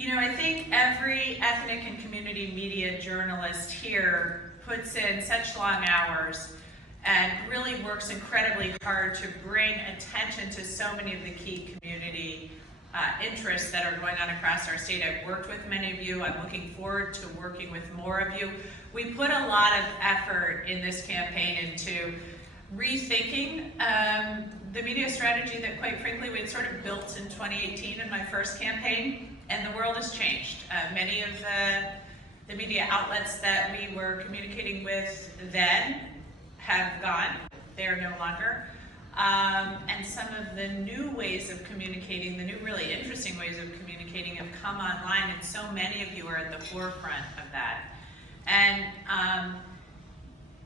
I think every ethnic and community media journalist here puts in such long hours and really works incredibly hard to bring attention to so many of the key community interests that are going on across our state. I've worked with many of you. I'm looking forward to working with more of you. We put a lot of effort in this campaign into rethinking the media strategy that, quite frankly, we had sort of built in 2018 in my first campaign, and the world has changed. Many of the media outlets that we were communicating with then have gone. They are no longer. And some of the new ways of communicating, the new really interesting ways of communicating have come online, and so many of you are at the forefront of that. And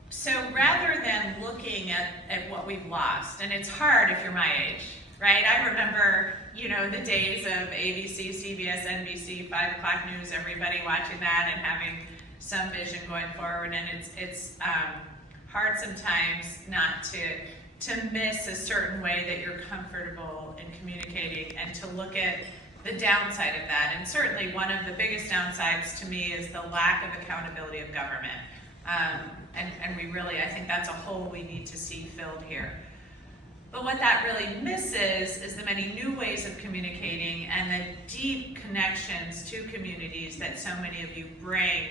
so rather than looking at what we've lost, and it's hard if you're my age, right? I remember, the days of ABC, CBS, NBC, 5 o'clock news, everybody watching that and having some vision going forward, and it's hard sometimes not to miss a certain way that you're comfortable in communicating and to look at the downside of that. And certainly one of the biggest downsides to me is the lack of accountability of government. And we really, I think that's a hole we need to see filled here. But what that really misses is the many new ways of communicating and the deep connections to communities that so many of you bring,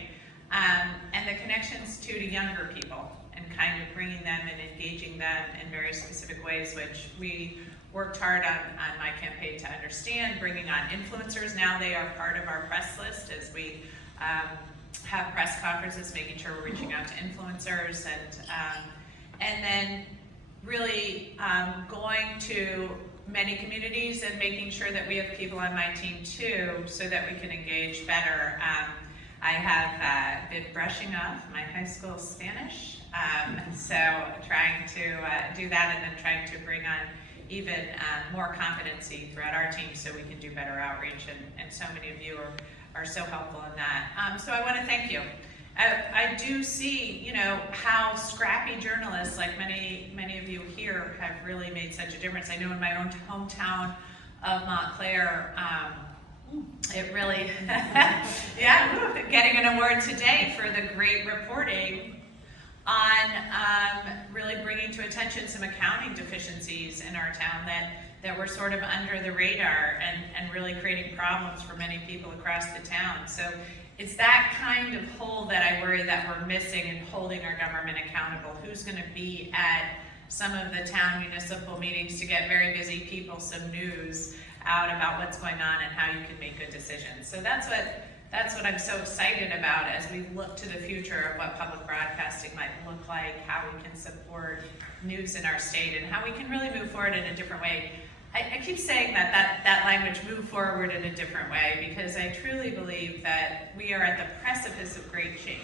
and the connections to younger people, and kind of bringing them and engaging them in very specific ways, which we worked hard on my campaign to understand, bringing on influencers. Now they are part of our press list as we have press conferences, making sure we're reaching out to influencers, and then really going to many communities and making sure that we have people on my team too, so that we can engage better. I have been brushing off my high school Spanish, so trying to do that, and then trying to bring on even more competency throughout our team so we can do better outreach, and so many of you are so helpful in that. So I want to thank you. I do see, how scrappy journalists, like many of you here, have really made such a difference. I know in my own hometown of Montclair, it really, getting an award today for the great reporting on really bringing to attention some accounting deficiencies in our town that were sort of under the radar and really creating problems for many people across the town. So it's that kind of hole that I worry that we're missing in holding our government accountable. Who's going to be at some of the town municipal meetings to get very busy people some news out about what's going on and how you can make good decisions? So that's what I'm so excited about as we look to the future of what public broadcasting might look like, how we can support news in our state, and how we can really move forward in a different way. I keep saying that language, move forward in a different way, because I truly believe that we are at the precipice of great change.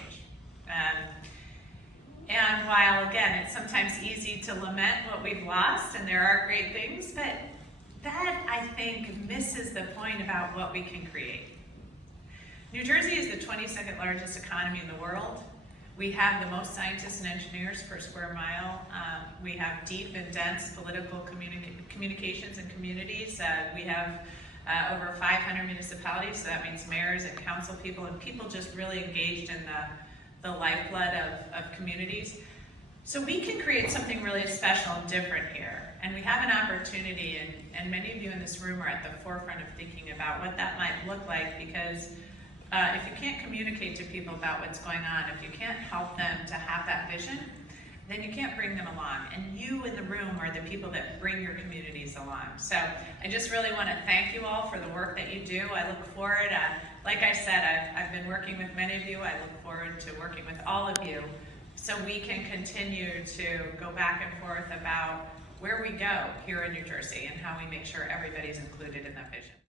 And while, again, it's sometimes easy to lament what we've lost, and there are great things, but that, I think, misses the point about what we can create. New Jersey is the 22nd largest economy in the world. We have the most scientists and engineers per square mile. We have deep and dense political communications and communities. We have over 500 municipalities, so that means mayors and council people, and people just really engaged in the lifeblood of communities. So we can create something really special and different here. And we have an opportunity, and many of you in this room are at the forefront of thinking about what that might look like, because if you can't communicate to people about what's going on, if you can't help them to have that vision, then you can't bring them along. And you in the room are the people that bring your communities along. So I just really want to thank you all for the work that you do. I look forward, like I said, I've been working with many of you. I look forward to working with all of you so we can continue to go back and forth about where we go here in New Jersey and how we make sure everybody's included in that vision.